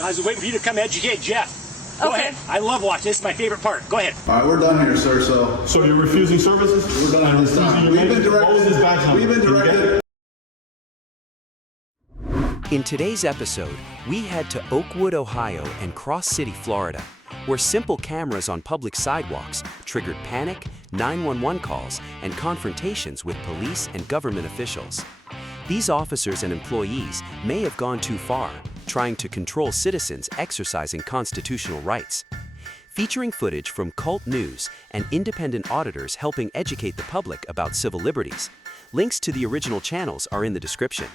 I was waiting for you to come educate Jeff. Go ahead. I love watching. This is my favorite part. Go ahead. All right, we're done here, sir. So you're refusing services? We're done this time. We've been directed. In today's episode, we head to Oakwood, Ohio and Cross City, Florida, where simple cameras on public sidewalks triggered panic, 911 calls, and confrontations with police and government officials. These officers and employees may have gone too far, trying to control citizens exercising constitutional rights. Featuring footage from Cult News and independent auditors helping educate the public about civil liberties. Links to the original channels are in the description.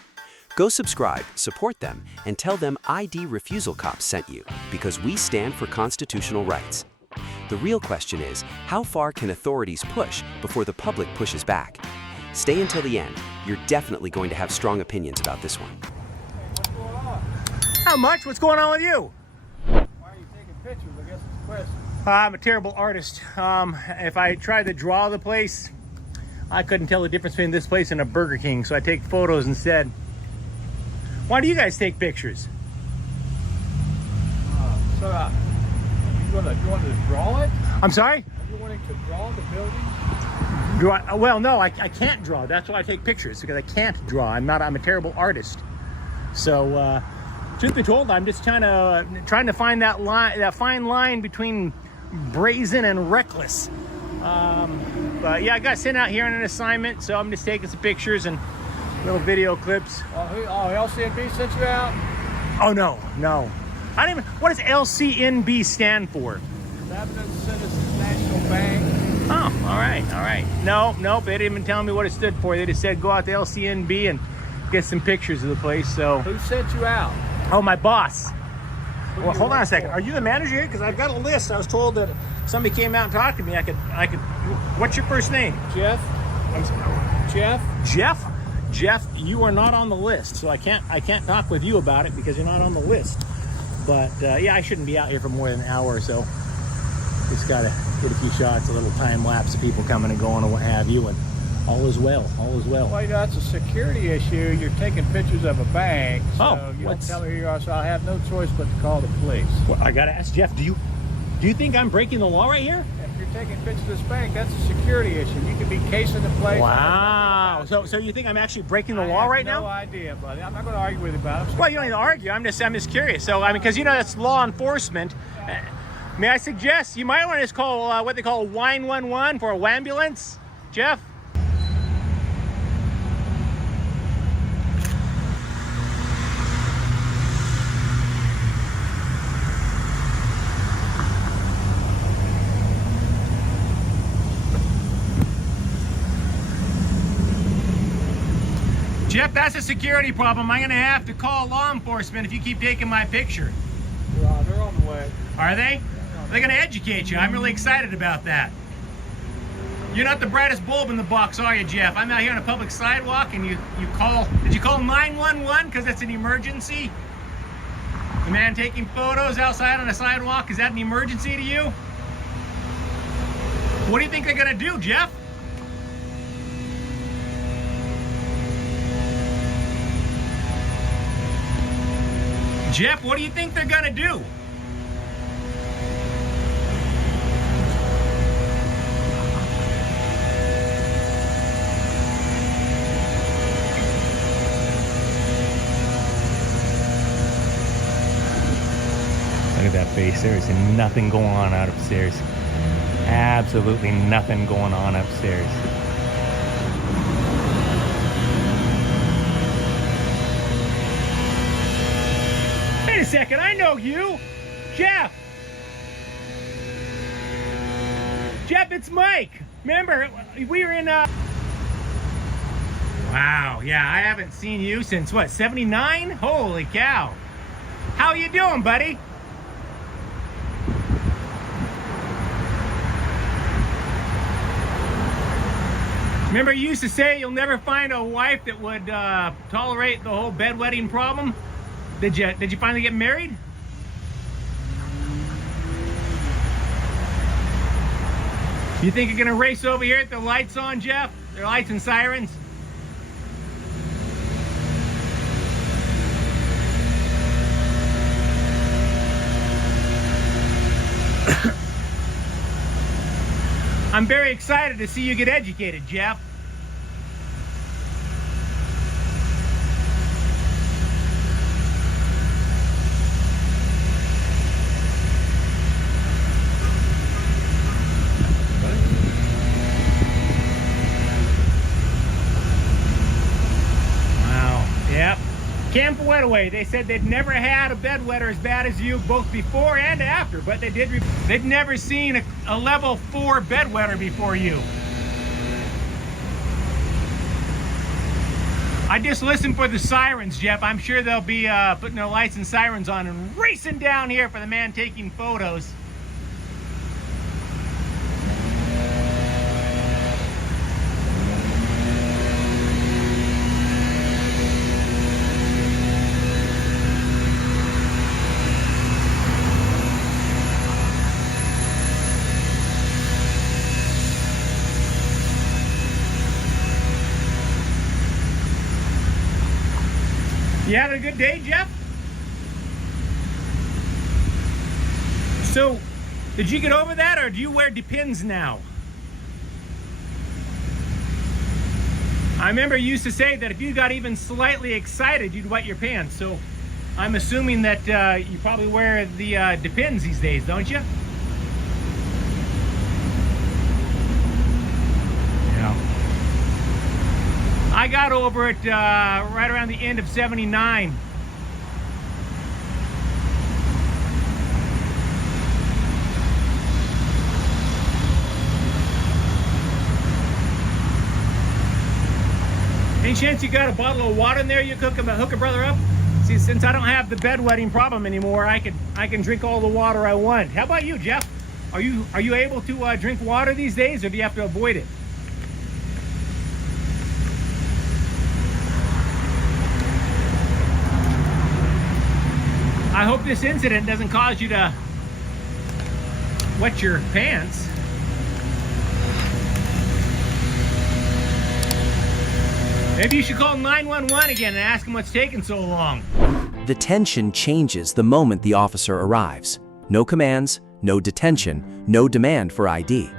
Go subscribe, support them, and tell them ID Refusal Cops sent you, because we stand for constitutional rights. The real question is, how far can authorities push before the public pushes back? Stay until the end. You're definitely going to have strong opinions about this one. What's going on? How much? What's going on with you? Why are you taking pictures? I guess it's a question. I'm a terrible artist. If I tried to draw the place, I couldn't tell the difference between this place and a Burger King, so I take photos instead. Why do you guys take pictures? You want to draw it? I'm sorry? Are you wanting to draw the building? Well, no, I can't draw. That's why I take pictures, because I can't draw. I'm a terrible artist. So, truth be told, I'm just trying to find that fine line between brazen and reckless. But yeah, I got sent out here on an assignment, so I'm just taking some pictures and little video clips. LCNB sent you out? Oh no. I don't even. What does LCNB stand for? Lebanon Citizens National Bank. Oh, all right. Nope, they didn't even tell me what it stood for. They just said go out to LCNB and get some pictures of the place. So. Who sent you out? Oh, my boss. Well, hold on a second. Are you the manager here? Because I've got a list. I was told that if somebody came out and talked to me, I could. What's your first name? Jeff. Jeff. Jeff, you are not on the list, so I can't talk with you about it because you're not on the list. But yeah, I shouldn't be out here for more than an hour or so. Just gotta get a few shots, a little time lapse of people coming and going and what have you, and all is well. Well, you know, that's a security issue. You're taking pictures of a bank, so you don't tell me who you are, so I have no choice but to call the police. Well, I gotta ask Jeff, do you think I'm breaking the law right here? If you're taking pictures of this bank, that's a security issue. You could be casing the place. Wow. So you think I'm actually breaking the law right now? No idea, buddy. I'm not going to argue with you about it. Well, you don't need to argue. I'm just curious. So, I mean, because you know that's law enforcement. May I suggest you might want to just call what they call 911 for a wambulance, Jeff? Jeff, that's a security problem. I'm gonna have to call law enforcement if you keep taking my picture. They're on the way. Are they? They're gonna educate you. I'm really excited about that. You're not the brightest bulb in the box, are you, Jeff? I'm out here on a public sidewalk and you call, did you call 911 because it's an emergency? The man taking photos outside on a sidewalk, is that an emergency to you? What do you think they're gonna do, Jeff? Jeff, what do you think they're gonna do? Look at that face. There is nothing going on out upstairs. Absolutely nothing going on upstairs. Wait a second, I know you! Jeff! Jeff, it's Mike! Remember, we were in, Wow, yeah, I haven't seen you since, what, 79? Holy cow! How you doing, buddy? Remember you used to say you'll never find a wife that would tolerate the whole bedwetting problem? Did you finally get married? You think you're gonna race over here with the lights on, Jeff? Their lights and sirens? I'm very excited to see you get educated, Jeff. Yep. Camp Wetaway, they said they'd never had a bedwetter as bad as you, both before and after, but they'd never seen a level 4 bedwetter before you. I just listened for the sirens, Jeff. I'm sure they'll be putting their lights and sirens on and racing down here for the man taking photos. You having a good day, Jeff? So, did you get over that, or do you wear Depends now? I remember you used to say that if you got even slightly excited, you'd wet your pants. So, I'm assuming that you probably wear the Depends these days, don't you? I got over it right around the end of '79. Any chance you got a bottle of water in there you could hook a brother up? See, since I don't have the bedwetting problem anymore, I can drink all the water I want. How about you, Jeff? Are you able to drink water these days, or do you have to avoid it? I hope this incident doesn't cause you to wet your pants. Maybe you should call 911 again and ask them what's taking so long. The tension changes the moment the officer arrives. No commands, no detention, no demand for ID.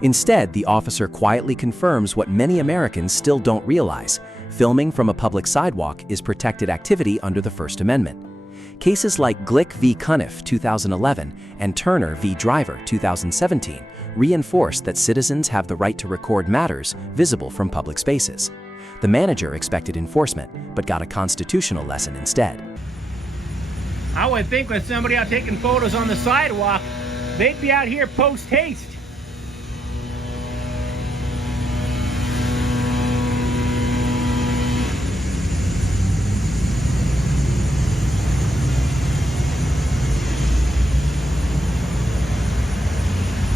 Instead, the officer quietly confirms what many Americans still don't realize: filming from a public sidewalk is protected activity under the First Amendment. Cases like Glick v. Cuniff 2011 and Turner v. Driver 2017 reinforce that citizens have the right to record matters visible from public spaces. The manager expected enforcement, but got a constitutional lesson instead. I would think with somebody out taking photos on the sidewalk, they'd be out here post-haste.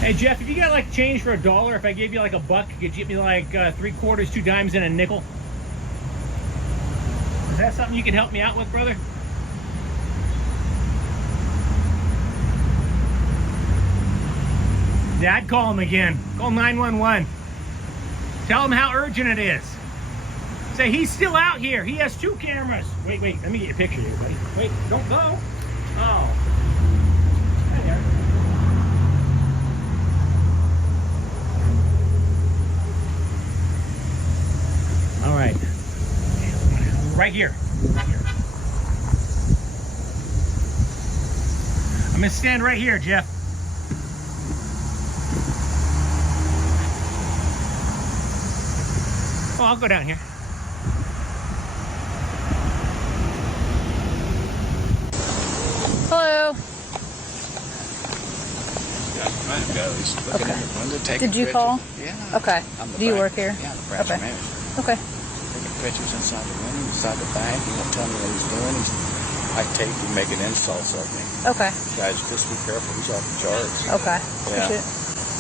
Hey Jeff, if you got like change for $1, if I gave you like $1, could you give me like 3/4, 2 dimes, and a nickel? Is that something you can help me out with, brother? Yeah, I'd call him again. Call 911. Tell him how urgent it is. Say he's still out here. He has 2 cameras. Wait, let me get a picture here, buddy. Wait, don't go. Oh. Hi there. All right. Right here. I'm gonna stand right here, Jeff. Oh, I'll go down here. Hello. Okay. Did you call? Yeah. Okay. Do you work here? Yeah, the branch Okay. manager. Okay. Taking pictures inside the window, inside the bank. He won't tell me what he's doing. I take you making insults of me. Okay. Guys, just be careful. He's off the charts. Okay. Yeah. Appreciate it.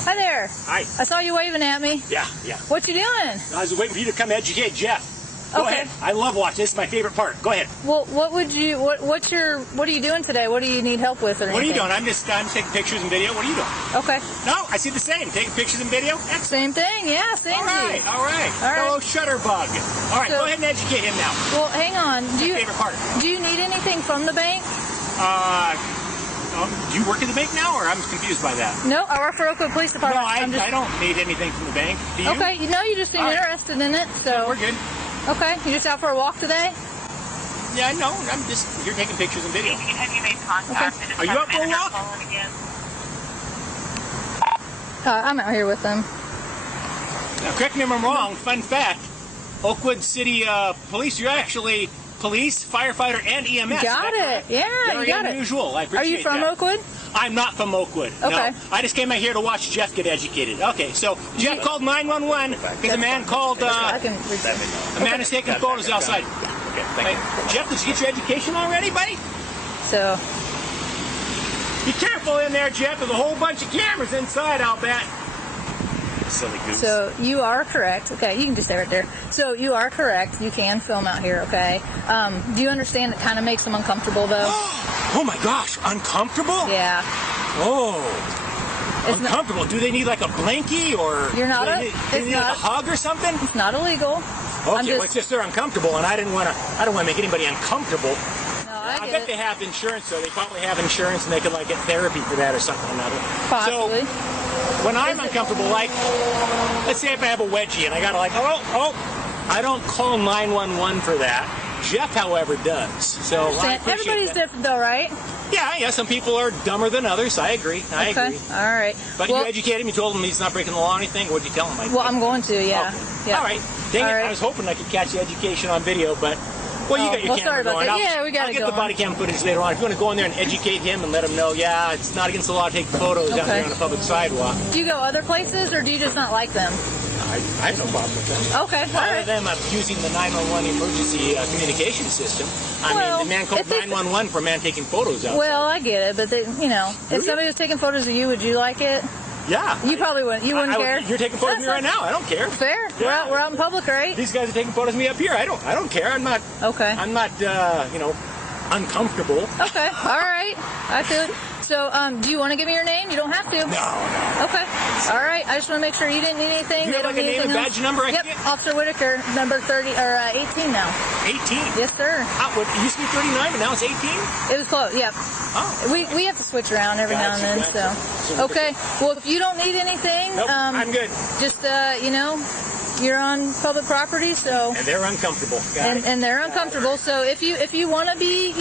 Hi there. Hi. I saw you waving at me. Yeah. What you doing? I was waiting for you to come educate Jeff. Go Okay. ahead. I love watching. This is my favorite part. Go ahead. Well, what are you doing today? What do you need help with or anything? What are you doing? I'm taking pictures and video. What are you doing? Okay. No, I see the same. Taking pictures and video. Excellent. Same thing. Yeah, same All right. Fellow Shutterbug. All right, So- go ahead and educate him now. Well, hang on. My favorite part. Do you need anything from the bank? Do you work at the bank now, or I'm confused by that? No, I work for Oakwood Police No, Department. I don't need anything from the bank. Do you? Okay, no, you just seem All right. interested in it, so. We're good. Okay, you just out for a walk today? Yeah, no, I'm just here taking pictures and video. Have you made contact? Okay. Just Are you have up for a been walk? calling again? I'm out here with them. Now, correct me if I'm wrong. Fun fact: Oakwood City Police. You're actually police, firefighter, and EMS. Got it. Yeah, Very you got it. unusual. I Are appreciate you from that. Oakwood? I'm not from Oakwood. Okay. No. I just came out here to watch Jeff get educated. Okay, so Jeff called 911 because a man called. I can read A man is taking photos outside. Okay, thank you. Jeff, did you get your education already, buddy? So, Be careful in there, Jeff. There's a whole bunch of cameras inside, I'll bet. Silly goose. so you are correct. Okay, you can just stay right there. So you are correct. You can film out here, okay? Do you understand it kind of makes them uncomfortable, though? Oh my gosh, uncomfortable? Yeah. Oh. It's not, Uncomfortable. Do they need like a blankie or You're not do a- they need, it's do they need like not- a hug or something? it's not illegal. Okay, I'm well, it's just they're uncomfortable, and I don't want to make anybody uncomfortable. No, I I get bet it. they have insurance, so they probably have insurance, and they could like get therapy for that or something or another. Possibly. So when I'm Is it- uncomfortable, like let's say if I have a wedgie and I gotta like I don't call 911 for that. Jeff, however, does. So I appreciate Everybody's that. different, though, right? Yeah. Some people are dumber than others. I agree. I Okay. agree. All right. But well, you educated him. You told him he's not breaking the law or anything. What'd you tell him? well, I'm going to, yeah. Okay. Yeah. All right. Dang All it. right. I was hoping I could catch the education on video, but well, you Oh, got your well, camera sorry about going. that. I'll, Yeah, we got I'll it get the going. body cam footage later on. If you want to go in there and educate him and let him know, yeah, it's not against the law to take photos out Okay. there on a public sidewalk. Do you go other places, or do you just not like them? I have no problem with that. Okay, all Other right. than using the 911 emergency communication system. I Well, mean, the man called if it's- 911 for a man taking photos outside. Well, I get it, but if somebody was taking photos of you, would you like it? yeah. You probably wouldn't. You wouldn't I care. You're taking photos of me right now. I don't care. Fair. Yeah. We're out in public, right? These guys are taking photos of me up here. I don't care. I'm not Okay. uncomfortable. Okay. All right. I feel it. So, do you want to give me your name? You don't have to. No. Okay. All right. I just want to make sure you didn't need anything. Do you They have don't like a need name and anything badge number I Yep. can get? Officer Whitaker, number 30 or 18 now. 18. Yes, sir. It used to be 39, but now it's 18? It was close. Yep. Oh. We have to switch around every now and then. Gotcha. So. Okay. Well, if you don't need anything, Nope, I'm good. just you're on public property, so. And they're uncomfortable. Got it. And they're uncomfortable. So if you want to be,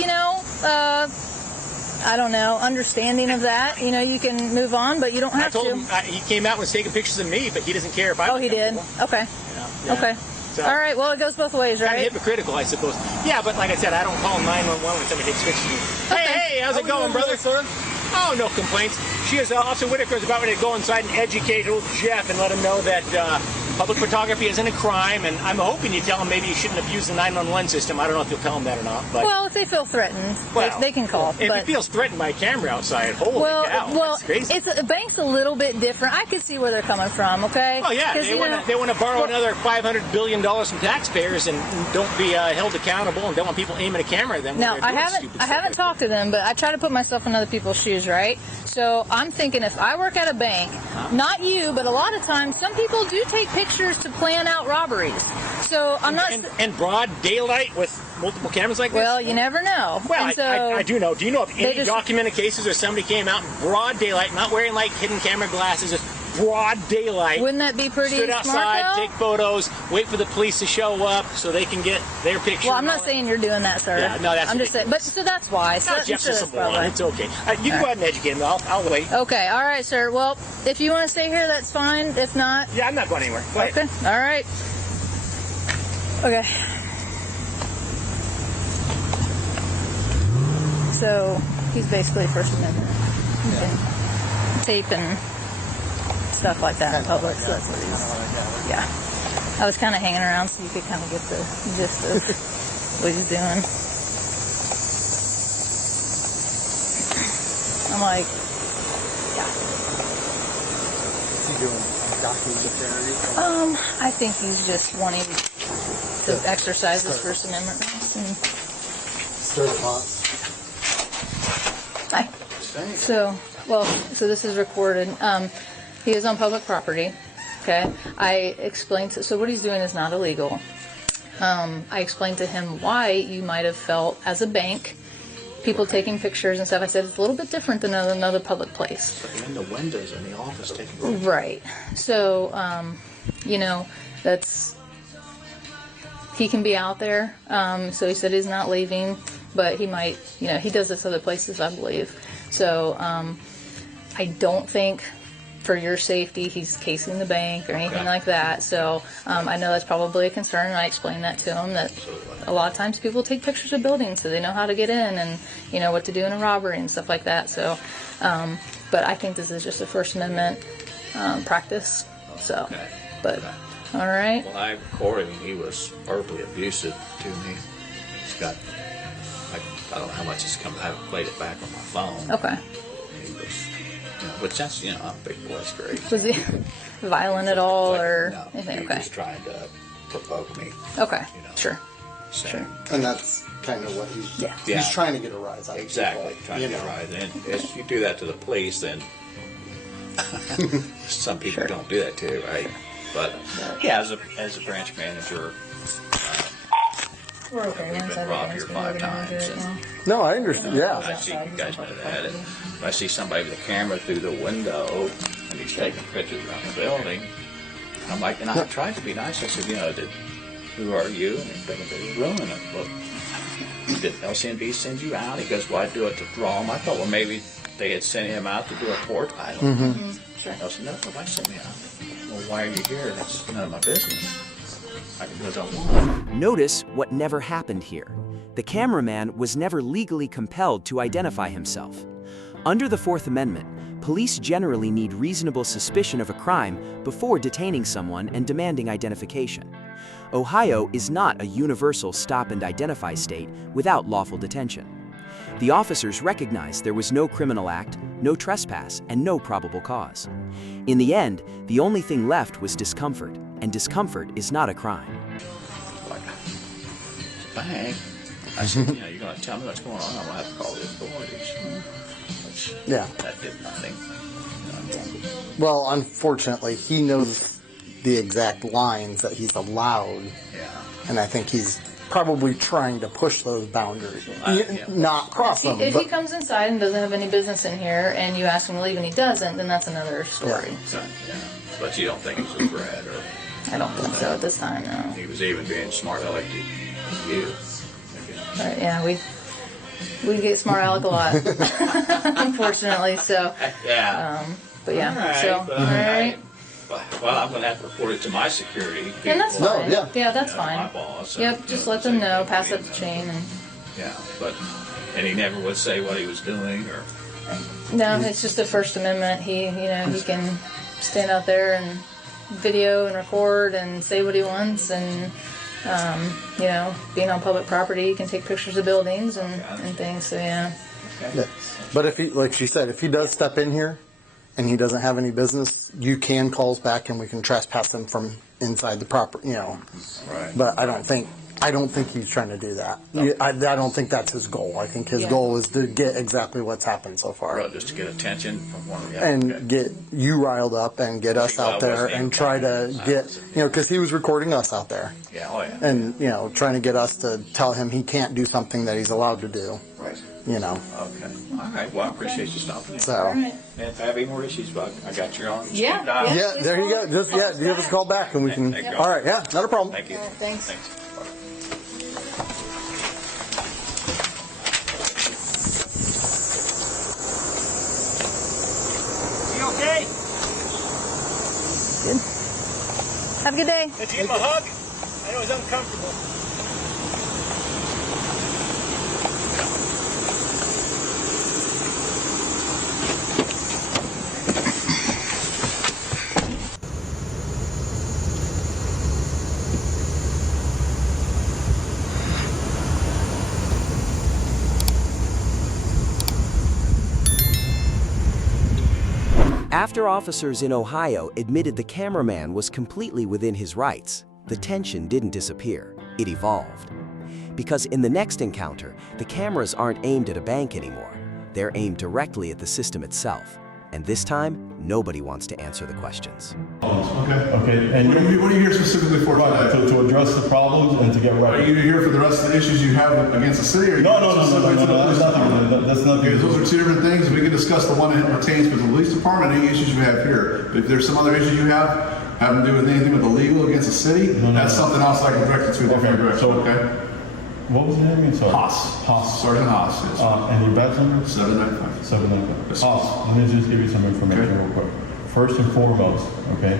I don't know, understanding of that, you can move on, but you don't I have told to. him he came out and was taking pictures of me, but he doesn't care if I'm Oh, he did. uncomfortable. Okay. Yeah. Okay. So, All right. Well, it goes both ways, Kind of right? hypocritical, I suppose. Yeah, but like I said, I don't call 911 when somebody takes pictures of me. Okay. Hey, how's it going, brother? Oh, no complaints. She is Officer Whitaker is about ready to go inside and educate old Jeff and let him know that public photography isn't a crime. And I'm hoping you tell him maybe you shouldn't have used the 911 system. I don't know if you'll tell him that or not. But Well, if they feel threatened, they can call. If but, he feels threatened by a camera outside, holy cow, well, that's crazy. the bank's a little bit different. I can see where they're coming from. Okay. Oh yeah, 'Cause, they want to borrow another $500 billion from taxpayers and don't be held accountable and don't want people aiming a camera at them. when Now, they're I doing haven't stupid stuff like talked to them, but I try to put myself in other people's shoes, right? So I'm thinking if I work at a bank, not you, but a lot of times, some people do take pictures to plan out robberies. So I'm not. in broad daylight with multiple cameras like this? Well, you never know. Well, And so I do know. Do you know of they any just- documented cases where somebody came out in broad daylight, not wearing like hidden camera glasses, just broad daylight, wouldn't that be pretty stood smart, outside, though? take photos, wait for the police to show up so they can get their picture? Well, I'm and not all saying you're doing that, sir. Yeah, no, that's I'm just saying. But so that's why. that. So No, that's Jeff's sure just a that's probably moron. why. It's okay. You can go ahead and educate him. I'll wait. Okay, all right, sir. Well, if you want to stay here, that's fine. If not, Yeah, I'm not going anywhere. Go ahead. okay, all right. Okay. So he's basically First Amendment. Tape and stuff like that in public. So that's what he's. Yeah. I was kind of hanging around so you could kind of get the gist of what he's doing. I'm like, yeah. Is he doing documentary? I think he's just wanting to exercise his First Amendment rights. And hi. So this is recorded. He is on public property. Okay. I explained. So what he's doing is not illegal. I explained to him why you might have felt as a bank people taking pictures and stuff. I said it's a little bit different than another public place. But in the windows in the office taking pictures. Right. So, you know, he can be out there. So he said he's not leaving, but he might, you know, he does this other places, I believe. So, I don't think for your safety he's casing the bank or anything like that. So, I know that's probably a concern, and I explained that to him, that a lot of times people take pictures of buildings so they know how to get in and, you know, what to do in a robbery and stuff like that. So, but I think this is just a First Amendment practice. So, but all right. Well, I recorded him. He was verbally abusive to me. He's got, I don't know how much it's come. I haven't played it back on my phone. Okay. He was, you know, which that's, you know, I'm a big boy, it's great. Was he violent at all or No, anything? he Okay. was trying to provoke me. Okay. You know. Sure. Saying, And that's kind of what he's Yeah. he's trying to get a rise out of exactly, people, trying you to get know. right. And if you do that to the police, then some people don't do that too, right? But yeah, as a branch manager, We're okay. we've been robbed here 5 times. And No, I understand. Yeah. I see, you guys know that. And if I see somebody with a camera through the window and he's taking pictures around the building, I'm like, and I tried to be nice. I said, you know, who are you? And he's thinking that he's ruining it. Well, did LCNB send you out? He goes, well, I do it to draw him. I thought, well, maybe they had sent him out to do a court title. Sure. I said, no, nobody sent me out. Well, why are you here? That's none of my business. I can do what I want. Notice what never happened here. The cameraman was never legally compelled to identify himself. Under the Fourth Amendment, police generally need reasonable suspicion of a crime before detaining someone and demanding identification. Ohio is not a universal stop and identify state without lawful detention. The officers recognized there was no criminal act, no trespass, and no probable cause. In the end, the only thing left was discomfort, and discomfort is not a crime. Like, bang. I said, you know, you're going to tell me what's going on. I'm going to have to call the authorities. Which, Yeah. that did nothing. Well, unfortunately, he knows the exact lines that he's allowed, Yeah. and I think he's probably trying to push those boundaries, Yeah. not cross them. If but he comes inside and doesn't have any business in here, and you ask him to leave and he doesn't, then that's another story. So, yeah. But you don't think he's a threat, or I don't think so at this time, no. he was even being smart aleck to you. But yeah, we get smart aleck a lot, unfortunately. So, Yeah. but yeah, All right, so but all right. Well, I'm going to have to report it to my security. And that's people, fine. yeah. Yeah, that's you know, fine. My boss. and, Yep, you just know, let them say, know, you pass know, up the chain, and Yeah, and he never would say what he was doing, or no, it's just a First Amendment. He can stand out there and video and record and say what he wants, and being on public property, he can take pictures of buildings and things. So yeah. Yeah. But if he, like she said, if he does step in here and he doesn't have any business, you can call us back and we can trespass him from inside the property, Right. But I don't think he's trying to do that. I don't think that's his goal. I think his goal is to get exactly what's happened so far. Well, just to get attention from one of the And get you riled up and get us out there and try to get, because he was recording us out there. Yeah, oh yeah. And, trying to get us to tell him he can't do something that he's allowed to do, Right. you know. Okay. All right. Well, I appreciate you stopping in. So, And if I have any more issues, Buck, I got you on. Yeah, speed dial. yeah. yeah, there you go. Just, give us a call back and we can. Thank you. All right, yeah, not a problem. Thank you. Thanks. You okay? Good. Have a good day. Did you give him a hug? I know it was uncomfortable. After officers in Ohio admitted the cameraman was completely within his rights, the tension didn't disappear, it evolved. Because in the next encounter, the cameras aren't aimed at a bank anymore. They're aimed directly at the system itself, And this time, nobody wants to answer the questions. Okay. And What are you here specifically for right, today? to address the problems and to get Are right. you here for the rest of the issues you have against the city? Or are you No, specifically to the police that's department? nothing. That's nothing. Because those are two different things. We can discuss the one that pertains to the police department, any issues you have here. But if there's some other issues you have, having to do with anything with the legal against the city, that's something else I can direct you to a different direction, So- okay? What was the name again? Sorry. Haas. Sergeant Haas, yes. And your badge number? 795. 795. Yes. Haas, let me just give you some information Okay. real quick. First and foremost, okay,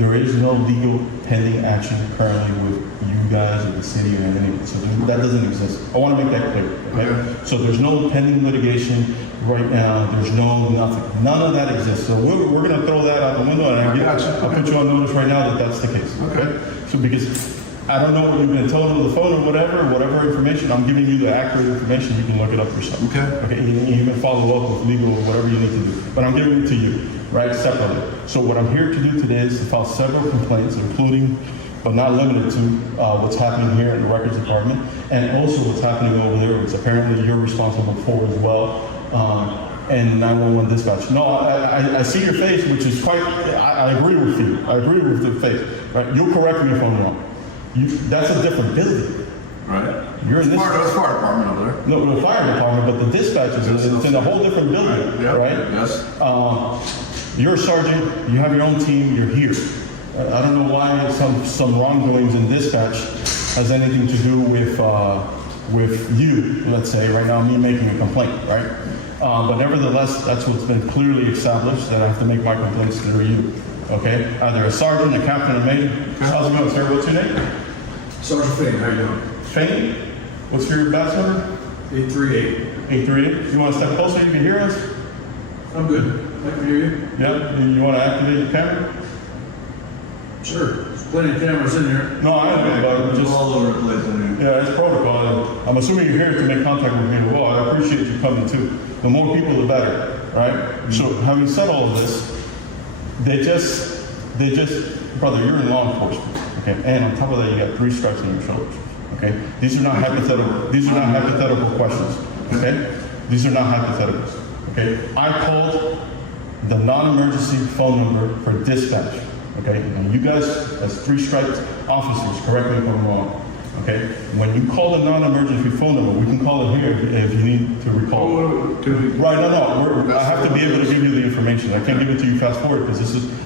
there is no legal pending action currently with you guys or the city or anything. So that doesn't exist. I want to make that clear, okay? Okay. So there's no pending litigation right now. There's no nothing. None of that exists. So we're going to throw that out the window, and Gotcha. I'll put you on notice right now that that's the case, okay? So because I don't know what you've been told on the phone or whatever information, I'm giving you the accurate information. You can look it up yourself. Okay. Okay, and you can follow up with legal or whatever you need to do. But I'm giving it to you, right, separately. So what I'm here to do today is to file several complaints, including, but not limited to, what's happening here in the records department, and also what's happening over there, which apparently you're responsible for as well, and 911 dispatch. No, I see your face, which is quite, I agree with you. I agree with the face, right? You'll correct me if I'm wrong. That's a different building. Right. You're in this. It's fire department over there. No, the fire department, but the dispatch is in a whole different building, Yeah. right? Yes. You're a sergeant, you have your own team, you're here. I don't know why some wrongdoings in dispatch has anything to do with you, let's say, right now, me making a complaint, right? But nevertheless, that's what's been clearly established, that I have to make my complaints through you, okay? Either a sergeant, a captain, a major. How's it going, sir? What's your name? Sergeant Fane, how you doing? Fane? What's your badge number? 838. 838. You want to step closer? You can hear us? I'm good. I can hear you. Yeah. You want to activate your camera? Sure. There's plenty of cameras in here. No, I know, but just all over the place in here. yeah, it's protocol. I'm assuming you're here to make contact with me as well. I appreciate you coming too. The more people, the better, right? So, having said all of this, they just, brother, you're in law enforcement, okay? And on top of that, you got 3 stripes on your shoulders, okay? These are not hypothetical. These are not hypothetical questions, okay? These are not hypotheticals, okay? I called the non-emergency phone number for dispatch, okay? And you guys, as 3 striped officers, correct me if I'm wrong, okay? When you call the non-emergency phone number, we can call it here if you need to recall. Right, no, I have to be able to give you the information. I can't give it to you fast forward because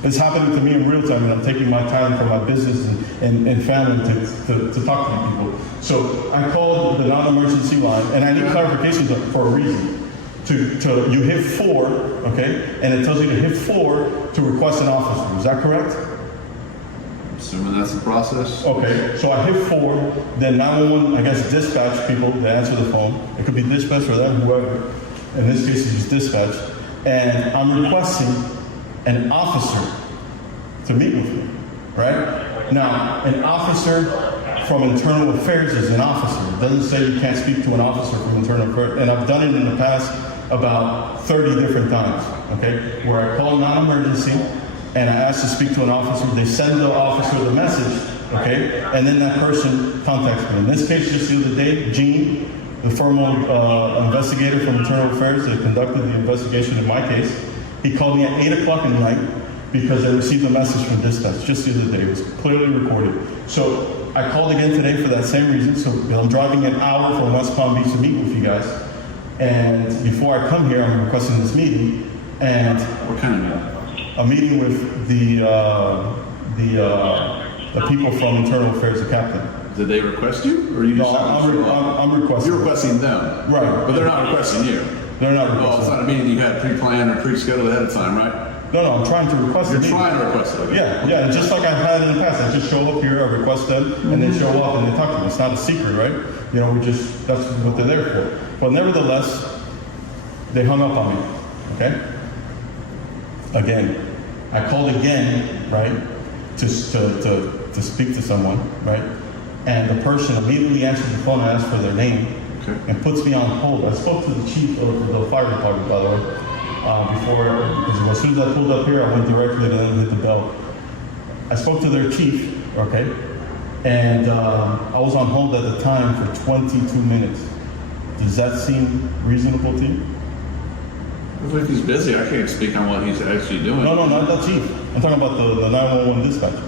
it's happening to me in real time, and I'm taking my time from my business and family to talk to you people. So I called the non-emergency line, and I need clarification for a reason. You hit 4, okay, and it tells you to hit 4 to request an officer. Is that correct? Assuming that's the process. Okay, so I hit 4, then 911, I guess dispatch people, they answer the phone. It could be dispatch or them, whoever. In this case, it's dispatch. And I'm requesting an officer to meet with me, right? Now, an officer from Internal Affairs is an officer. It doesn't say you can't speak to an officer from Internal Affairs. And I've done it in the past about 30 different times, okay? Where I call non-emergency, and I ask to speak to an officer, they send the officer the message, okay? And then that person contacts me. In this case, just the other day, Gene, the formal investigator from Internal Affairs that conducted the investigation in my case, he called me at 8 o'clock at night because I received a message from dispatch just the other day. It was clearly recorded. So I called again today for that same reason. So I'm driving an hour from West Palm Beach to meet with you guys. And before I come here, I'm requesting this meeting. And What kind of meeting? a meeting with the people from Internal Affairs, the captain. Did they request you, or you No, just I'm requesting. You're requesting them, Right. But they're not requesting you. They're not Oh, it's requesting. not a meeting you had pre-planned or pre-scheduled ahead of time, right? No, I'm trying to request You're a meeting. trying to request it. Okay. Yeah, just like I've had in the past. I just show up here, I request them, and they show up and they talk to me. It's not a secret, right? You know, that's what they're there for. But nevertheless, they hung up on me, okay? Again, I called again, right, to speak to someone, right? And the person immediately answered the phone and asked for their name, Okay. and puts me on hold. I spoke to the chief of the fire department, by the way, before, because as soon as I pulled up here, I went directly to them and hit the bell. I spoke to their chief, okay, and I was on hold at the time for 22 minutes. Does that seem reasonable to you? If he's busy, I can't speak on what he's actually doing. No, not the chief. I'm talking about the 911 dispatcher.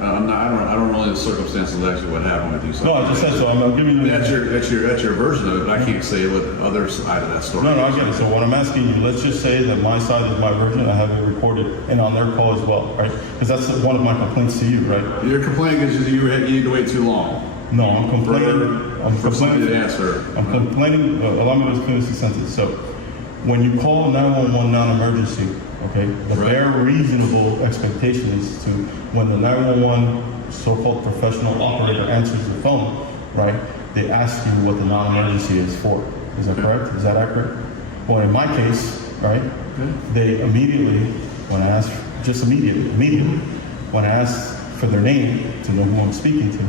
I don't know the circumstances of actually what happened with you. So No, I just said so. I'm giving you. That's your version of it, but I can't say what the other side of that story. No, I get it. So what I'm asking you, let's just say that my side is my version. I have it recorded and on their call as well, right? Because that's one of my complaints to you, right? Your complaint is you need to wait too long. No, I'm complaining. For somebody to answer. I'm complaining. Allow me to finish the sentence. So, when you call 911 non-emergency, okay, the bare reasonable expectation is to when the 911 so-called professional operator answers the phone, right? They ask you what the non-emergency is for. Is that correct? Is that accurate? Well, in my case, right, they immediately, when I ask, just immediately, when I ask for their name to know who I'm speaking to,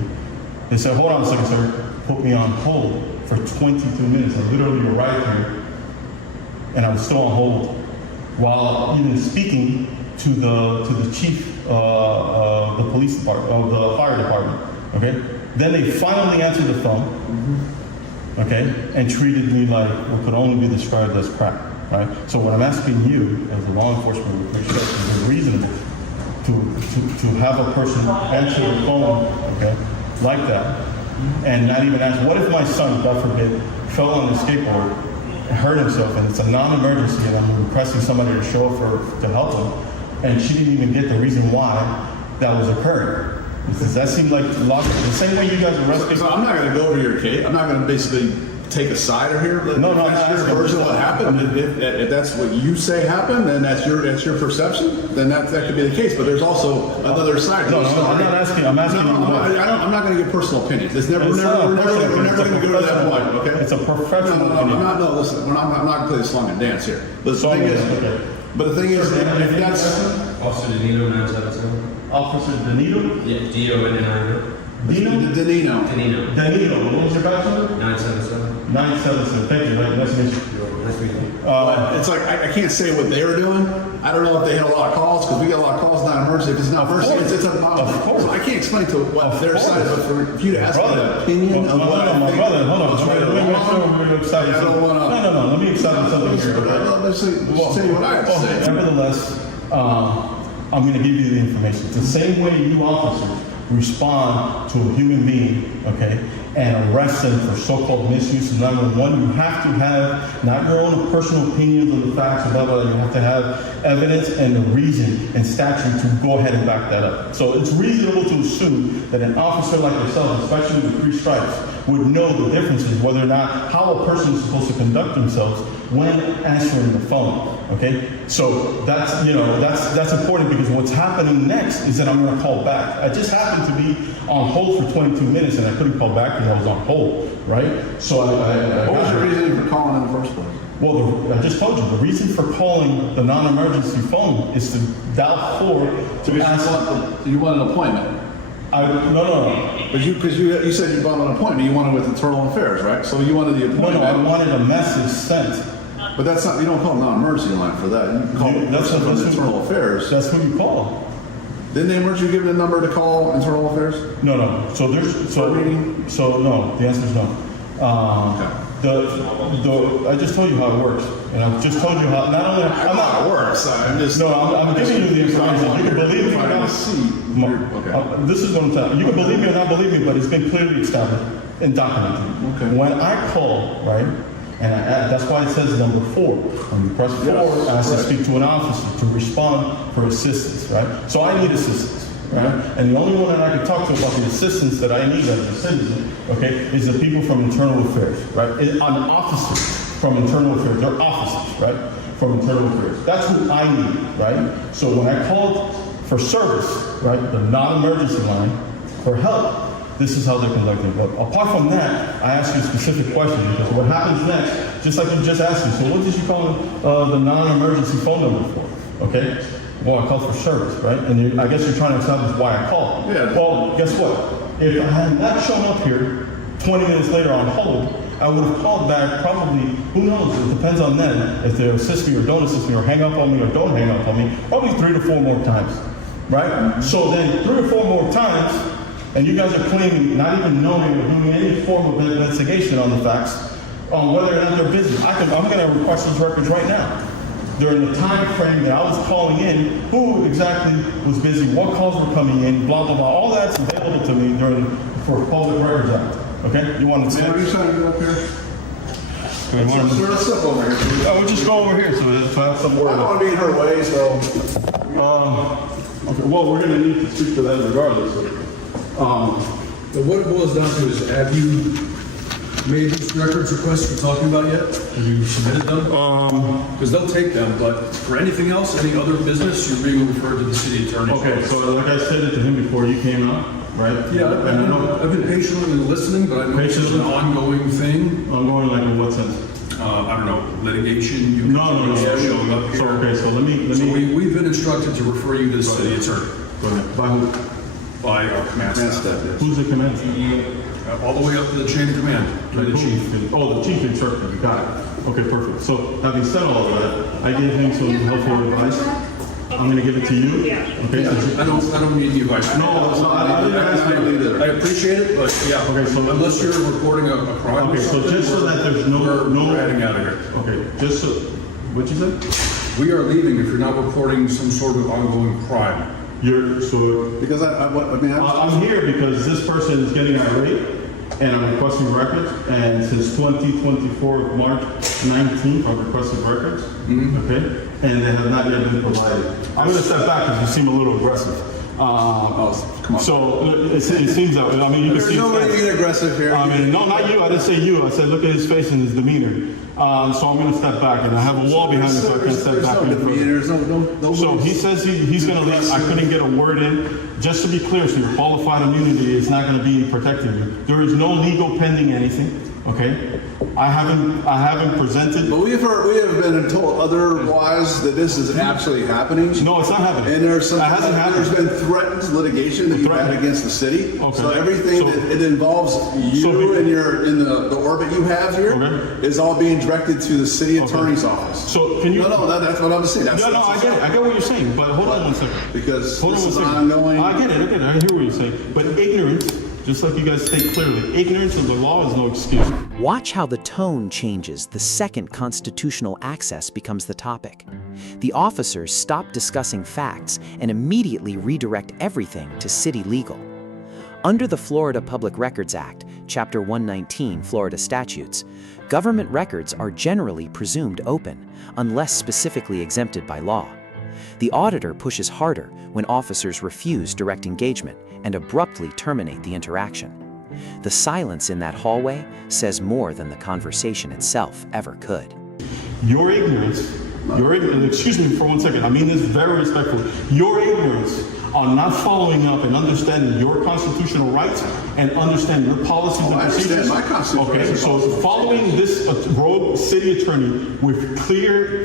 they said, hold on a second, sir, put me on hold for 22 minutes. I literally arrived here and I was still on hold while even speaking to the chief of the police department, of the fire department, okay? Then they finally answered the phone, okay, and treated me like what could only be described as crap, right? So what I'm asking you as a law enforcement with respect is it reasonable to have a person answer the phone, okay, like that, and not even ask, what if my son, God forbid, fell on the skateboard, hurt himself, and it's a non-emergency, and I'm requesting somebody to show up to help him, and she didn't even get the reason why that was occurring. Does that seem like logical? The same way you guys arrest people? So I'm not going to go over your case. I'm not going to basically take a side here. No, that's your version of what happened. If that's what you say happened, then that's your perception. Then that could be the case. But there's also another side. No, I'm not asking. I'm asking. I'm not going to give personal opinions. We're never going to go to that point. Okay. It's a professional opinion. No, listen. I'm not going to play the song and dance here. But the thing is, if that's Officer Danilo, 977. Officer Danilo? Yeah, D-O-N-N-I-O. Danilo? Danilo. What was your badge number? 977. 977. Thank you. Nice to meet you. Nice meeting you. it's like I can't say what they were doing. I don't know if they had a lot of calls because we get a lot of calls not emergency. If it's not emergency, it's a I can't explain to what their side, but for you to ask me an opinion of what I think. Brother, hold on. Let me make sure we're excited. I don't want to. No. Let me excite something here. Let's say what I have to say. Nevertheless, I'm going to give you the information. It's the same way you officers respond to a human being, okay, and arrest them for so-called misuse of 911. You have to have not your own personal opinions on the facts, blah, blah, blah. You have to have evidence and the reason and statute to go ahead and back that up. So it's reasonable to assume that an officer like yourself, especially with 3 stripes, would know the differences, whether or not how a person is supposed to conduct themselves when answering the phone. Okay, so that's important because what's happening next is that I'm going to call back. I just happened to be on hold for 22 minutes and I couldn't call back because I was on hold, right? So what was your reason for calling in the first place? Well, I just told you the reason for calling the non-emergency phone is to dial 4 to ask. You want an appointment. No. But because you said you wanted an appointment, you wanted with Internal Affairs, right? So you wanted the appointment. No, I wanted a message sent. But that's not. You don't call non-emergency line for that. You call from Internal Affairs. That's who you call. Didn't they emergency give a number to call Internal Affairs? No. So no. The answer is no. Okay. I just told you how it works, and I've just told you how. Not only I'm not. It works. I'm just. No, I'm giving you the information. You can believe me or not. Okay. This is what I'm telling you. You can believe me or not believe me, but it's been clearly established and documented. Okay. When I call, right, and that's why it says number 4. When you press 4, I have to speak to an officer to respond for assistance, right? So I need assistance. Right? And the only one that I can talk to about the assistance that I need as a citizen, okay, is the people from Internal Affairs, right? An officer from Internal Affairs. They're officers, right? From Internal Affairs. That's who I need, right? So when I called for service, right, the non-emergency line for help, this is how they're conducting. But apart from that, I ask you a specific question because what happens next, just like you just asked me, so what did you call the non-emergency phone number for? Okay? Well, I called for service, right? And I guess you're trying to establish why I called. Yeah. Well, guess what? If I had not shown up here 20 minutes later on hold, I would have called back probably, who knows, it depends on them, if they assist me or don't assist me or hang up on me or don't hang up on me, probably 3 to 4 more times, right? So then 3 or 4 more times, and you guys are claiming not even knowing or doing any form of investigation on the facts, on whether or not they're busy. I'm going to request those records right now. During the time frame that I was calling in, who exactly was busy, what calls were coming in, blah, blah, blah. All that's available to me for Public Records Act. Okay? You want to see Are you trying to get up here? Let's step over here. Oh, we'll just go over here so I have some I word. don't want to be in her way, so. Okay, well, we're going to need to speak to that regardless. But what it boils down to is, have you made these records requests you're talking about yet? Have you submitted them? Because they'll take them, but for anything else, any other business, you're being referred to the city attorney. Okay, so like I said it to him before you came up, right? Yeah, and I know I've been patiently listening, but I know this is an ongoing thing. ongoing like in what sense? I don't know, litigation. You No. showing up here. So okay, so let me. So we've been instructed to refer you to the city attorney Go ahead. By who? by our command staff. Who's the commander? All the way up to the chain of command, to the chief. Oh, the chief instructor. Got it. Okay, perfect. So having said all of that, I gave him some helpful advice. I'm going to give it to you. Okay. I don't need the advice. No, I didn't ask for it either. I appreciate it, but yeah. Okay, so unless you're reporting a crime. or Okay, so something, just so that there's we're heading out of here. Okay, just so. What'd you say? We are leaving if you're not reporting some sort of ongoing crime. Because I'm here because this person is getting irate, and I'm requesting records. And since 2024, March 19th, I've requested records. Okay, and they have not yet been provided. I'm going to step back because you seem a little aggressive. come on. So it seems that way. I mean, you can see. There's no way to get aggressive here. I mean, no, not you. I didn't say you. I said look at his face and his demeanor. So I'm going to step back, and I have a wall behind me, so I can step back. There's no. So he says he's going to leave. I couldn't get a word in. Just to be clear, so your qualified immunity is not going to be protecting you. There is no legal pending anything. Okay, I haven't presented. But we have been told otherwise that this is actually happening. No, it's not happening. And there's It hasn't happened. There's been threatened litigation that you've had against the city. Okay. So everything that it involves you and in the orbit you have here is all being directed to the city attorney's office. So can you? No, that's what I'm saying. I get it. I get what you're saying, but hold on one second. Because hold this on is one second. ongoing. I get it. I hear what you're saying, but ignorance. Just like you guys state clearly, ignorance of the law is no excuse. Watch how the tone changes the second constitutional access becomes the topic. The officers stop discussing facts and immediately redirect everything to city legal. Under the Florida Public Records Act, Chapter 119, Florida statutes, government records are generally presumed open, unless specifically exempted by law. The auditor pushes harder when officers refuse direct engagement and abruptly terminate the interaction. The silence in that hallway says more than the conversation itself ever could. Your ignorance, excuse me for 1 second, I mean this very respectfully, your ignorance on not following up and understanding your constitutional rights and understanding your policies and procedures. I understand my constitutional rights. Okay, so following this rogue city attorney with clear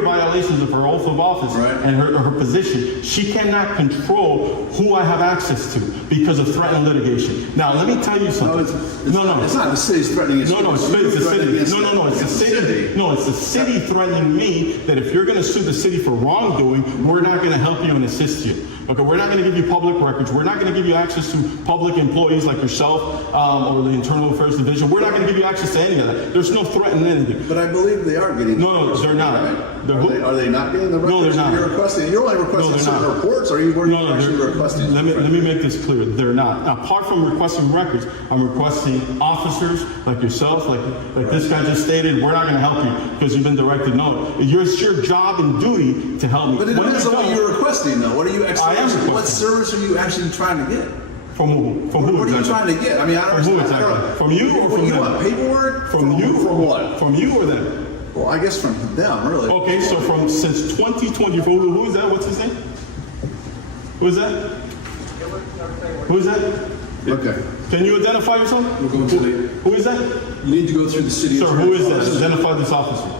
violations of her oath of office and her position, she cannot control who I have access to because of threatened litigation. Now, let me tell you something. It's not the city's threatening us. No, it's the city. It's the city. No, it's the city threatening me that if you're going to sue the city for wrongdoing, we're not going to help you and assist you. Okay, we're not going to give you public records. We're not going to give you access to public employees like yourself or the Internal Affairs Division. We're not going to give you access to any of that. There's no threat in anything. But I believe they are getting. No, they're not. Are they not getting the records? No, they're not. You're requesting. You're only requesting certain reports. Or are you actually requesting? Let me make this clear. They're not. Apart from requesting records, I'm requesting officers like yourself, like this guy just stated. We're not going to help you because you've been directed. No, it's your job and duty to help me. But it depends on what you're requesting, though. What are you actually? What service are you actually trying to get? From who? From who? What are you trying to get? I mean, I don't understand. From who exactly? From you or from you them? Want paperwork? From you? From what? From you or them? Well, I guess from them, really. Okay, so since 2024, who is that? What's his name? Who is that? Who is that? Okay. Can you identify yourself? We're going to Who is that? You need to go through the city. Sir, who is that? Identify this officer.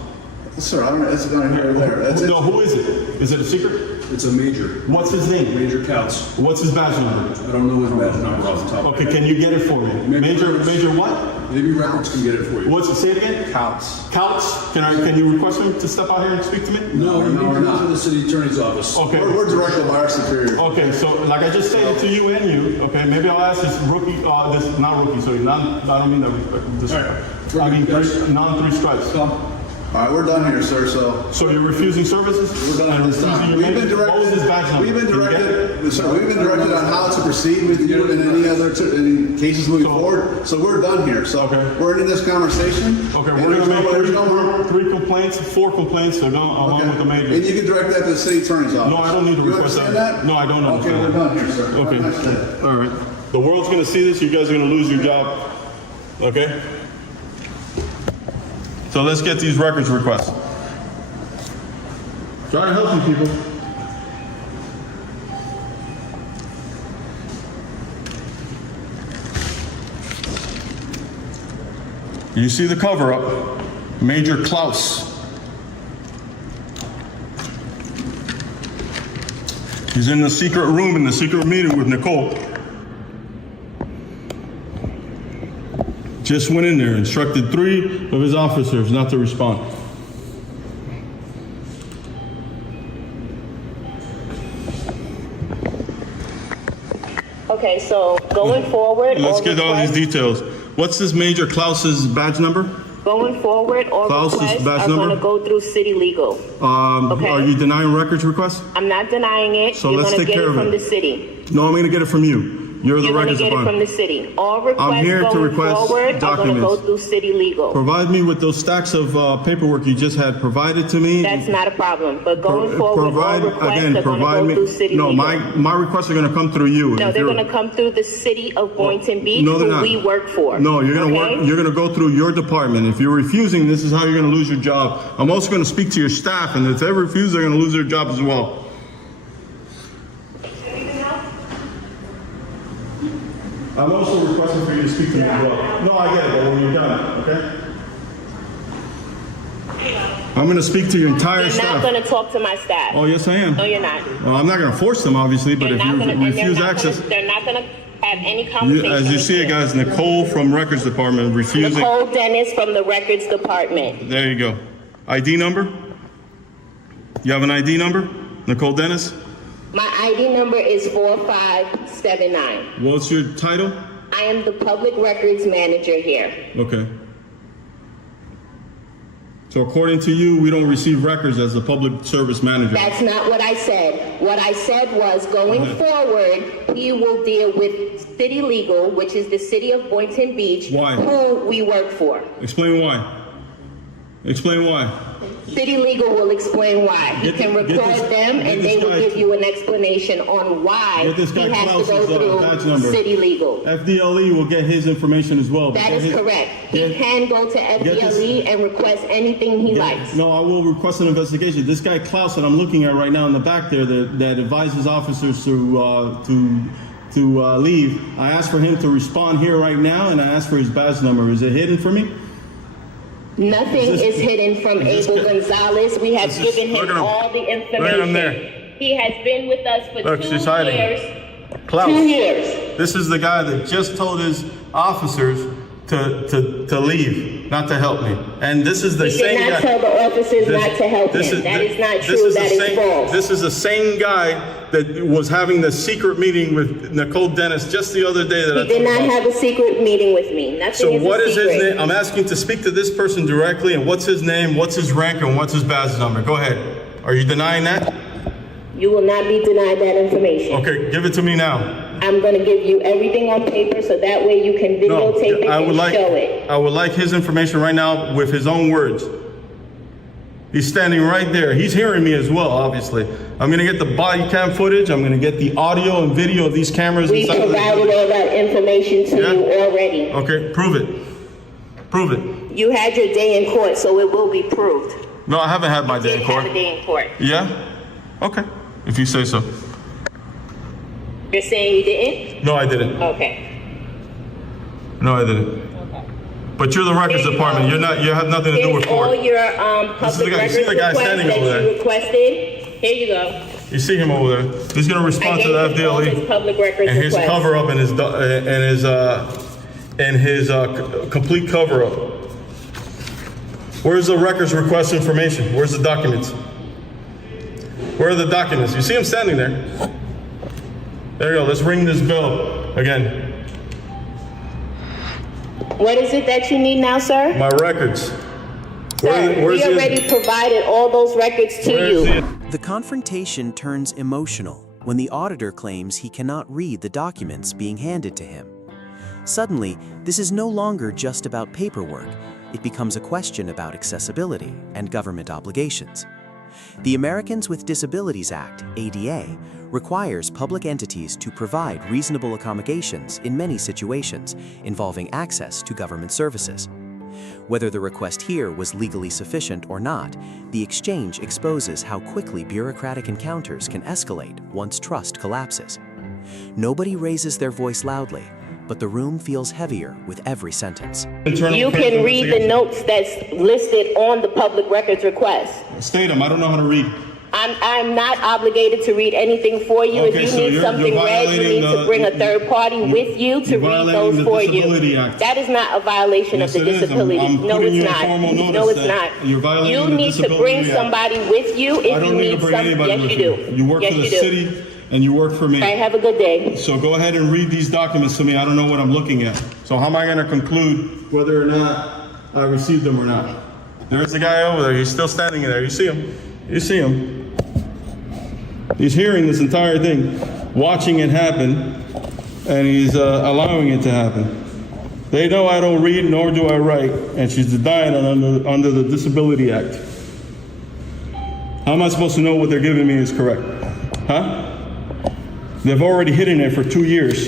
Sir, I don't know. It's down here or there. No, who is it? Is it a secret? It's a major. What's his name? Major Couts. What's his badge number? I don't know his badge number off the top. Okay, can you get it for me? Major what? Maybe Records can get it for you. What's it? Say it again? Couts. Couts? Can you request him to step out here and speak to me? No, we're we're not. to the city attorney's office. Okay. We're directed by our superior. Okay, so like I just stated to you and you, okay, maybe I'll ask this rookie, not rookie, sorry, I don't mean that disrespect. I mean, non-3 strikes. All right, we're done here, sir, so. So you're refusing services? We're done this time. Refusing your maintenance? What was his badge number? We've been Can you get it? directed, sir, we've been directed on how to proceed with you in any other, any cases moving forward, so we're done here, so. Okay. We're into this conversation. Okay, and we're there's gonna there's make 3 complaints, 4 complaints, so along with the major. And you can direct that to the city attorney's office. No, I don't need to You request understand that. No, I don't Okay, understand we're that. done here, sir. Okay, Have a nice day. all right. The world's gonna see this, you guys are gonna lose your job, okay? So let's get these records requests. Try to help you people. You see the cover up, Major Klaus. He's in the secret room in the secret meeting with Nicole. Just went in there, instructed 3 of his officers not to respond. Okay, so going forward, Let's get all these details. What's this Major Klaus's badge number? Going forward, all Klaus's requests badge are going number? to go through city legal. Okay. Are you denying records requests? I'm not denying it. So You're let's going to take get care it of from it. the city. No, I'm going to get it from you. You're the You're going to records get it from department. the city. All requests here to going request forward are going to documents. go through city legal. Provide me with those stacks of paperwork you just had provided to me. That's not a problem. But going forward, all Provide, requests again, are going to provide go me. through city No, legal. my requests are going to come through you. No, If they're you're- going to come through the city of Boynton Beach, No, they're who not. we work for. No, you're going to okay? work. You're going to go through your department. If you're refusing, this is how you're going to lose your job. I'm also going to speak to your staff, and if they refuse, they're going to lose their job as well. I'm also requesting for you to speak to me as well. No, I get it, but when you're done, okay? I'm going to speak to your entire You're not staff. going to talk to my staff. Oh, yes, I am. No, you're not. Well, I'm not going to force them, obviously, but They're if not you gonna, and refuse they're not access, Gonna, they're not going to have any conversation. as you with see it, guys, Nicole from Records Department refusing. Nicole Dennis from the Records Department. There you go. ID number? You have an ID number? Nicole Dennis? My ID number is 4579. What's your title? I am the Public Records Manager here. Okay. So according to you, we don't receive records as the public service manager. That's not what I said. What I said was going forward, we will deal with city legal, which is the city of Boynton Beach, Why? who we work for. Explain why. Explain why. City legal will explain why. You Get can this- record them get and this they will guy- give you an explanation on why Get this he guy has to Klaus's, go badge through number. city legal. FDLE will get his information as well. but That get is his- correct. He get- can go to FDLE and request anything he likes. No, I will request an investigation. This guy Klaus that I'm looking at right now in the back there that advises officers to leave. I asked for him to respond here right now, and I asked for his badge number. Is it hidden for me? Nothing Is this- is hidden from is this Abel good? Gonzalez. We have Is this- given look him at him. all the Look at information. him there. He has been with us for Look, 2 she's hiding. years. Klaus. 2 years. This is the guy that just told his officers to leave, not to help me. And this is the He same did guy. not tell the officers not to help this him. That is not this true. the That is same- false. This is the same guy that was having the secret meeting with Nicole Dennis just the other day that I He did told not about. have a secret meeting with me. Nothing So is what a is secret. his name? I'm asking to speak to this person directly, and what's his name, what's his rank, and what's his badge number? Go ahead. Are you denying that? You will not be denied that information. Okay, give it to me now. I'm going to give you everything on paper so that way you can videotape it I would and like show it. I would like his information right now with his own words. He's standing right there. He's hearing me as well, obviously. I'm going to get the body cam footage. I'm going to get the audio and video of these cameras. We inside of the provided building. all that information to Yeah? you already. Okay, prove it. Prove it. You had your day in court, so it will be proved. No, I haven't had my You day in did court. have a day in court. Yeah? Okay, if you say so. You're saying you didn't? No, I didn't. Okay. No, I didn't. But you're the records Here you department. go. You're not. You have nothing to do with Here's all court. your This is the public guy- you records see the guy requests standing that over there? you requested. Here you go. You see him over there. He's going to I respond gave to the him all his FDLE public records and his requests. cover up and his complete cover up. Where's the records request information? Where's the documents? Where are the documents? You see him standing there. There you go. Let's ring this bell again. What is it that you need now, sir? My records. Sir, we already provided all those records to you. The confrontation turns emotional when the auditor claims he cannot read the documents being handed to him. Suddenly, this is no longer just about paperwork. It becomes a question about accessibility and government obligations. The Americans with Disabilities Act, ADA, requires public entities to provide reasonable accommodations in many situations involving access to government services. Whether the request here was legally sufficient or not, the exchange exposes how quickly bureaucratic encounters can escalate once trust collapses. Nobody raises their voice loudly, but the room feels heavier with every sentence. You can read the notes that's listed on the public records request. State them. I don't know how to read. I'm not obligated to read anything for you. Okay, if so you need you're something read, you need to bring a third party with you to read those for you. That is not a violation of the disability. No, it's not. No, it's not. You need to bring somebody with you if you need something. Yes, you do. You work for the city and you work for me. All right, have a good day. So go ahead and read these documents to me. I don't know what I'm looking at. So how am I going to conclude whether or not I received them or not? There's the guy over there. He's still standing there. You see him? You see him? He's hearing this entire thing, watching it happen, and he's allowing it to happen. They know I don't read, nor do I write, and she's denying it under the Disability Act. How am I supposed to know what they're giving me is correct? Huh? They've already hidden it for 2 years,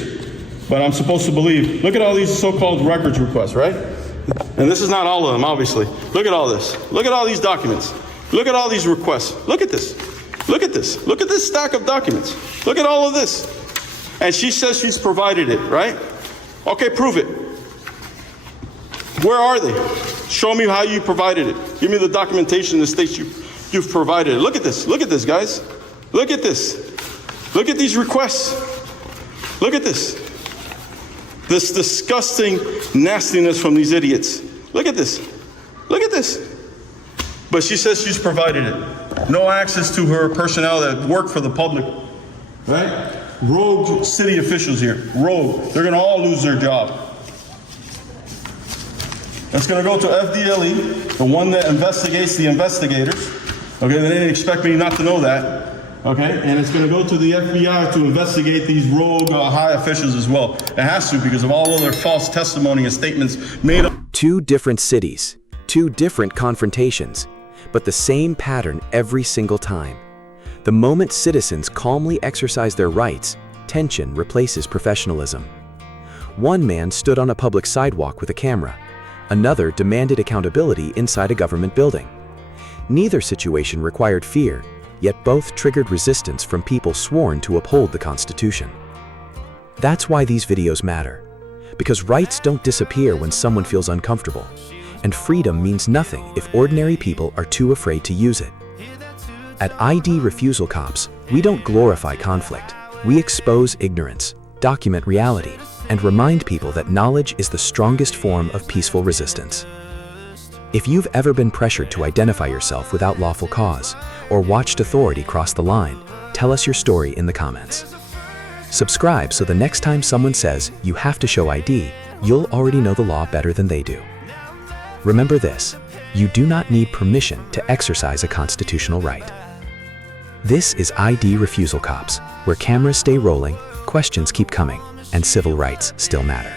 but I'm supposed to believe. Look at all these so-called records requests, right? And this is not all of them, obviously. Look at all this. Look at all these documents. Look at all these requests. Look at this. Look at this. Look at this stack of documents. Look at all of this. And she says she's provided it, right? Okay, prove it. Where are they? Show me how you provided it. Give me the documentation that states you've provided it. Look at this. Look at this, guys. Look at this. Look at these requests. Look at this. This disgusting nastiness from these idiots. Look at this. Look at this. But she says she's provided it. No access to her personnel that work for the public, right? Rogue city officials here, rogue. They're gonna all lose their job. It's gonna go to FDLE, the one that investigates the investigators. Okay, they didn't expect me not to know that. Okay, and it's gonna go to the FBI to investigate these rogue high officials as well. It has to because of all of their false testimony and statements made up. Two different cities, two different confrontations, but the same pattern every single time. The moment citizens calmly exercise their rights, tension replaces professionalism. One man stood on a public sidewalk with a camera. Another demanded accountability inside a government building. Neither situation required fear, yet both triggered resistance from people sworn to uphold the Constitution. That's why these videos matter. Because rights don't disappear when someone feels uncomfortable. And freedom means nothing if ordinary people are too afraid to use it. At ID Refusal Cops, we don't glorify conflict. We expose ignorance, document reality, and remind people that knowledge is the strongest form of peaceful resistance. If you've ever been pressured to identify yourself without lawful cause, or watched authority cross the line, tell us your story in the comments. Subscribe so the next time someone says you have to show ID, you'll already know the law better than they do. Remember this, you do not need permission to exercise a constitutional right. This is ID Refusal Cops, where cameras stay rolling, questions keep coming, and civil rights still matter.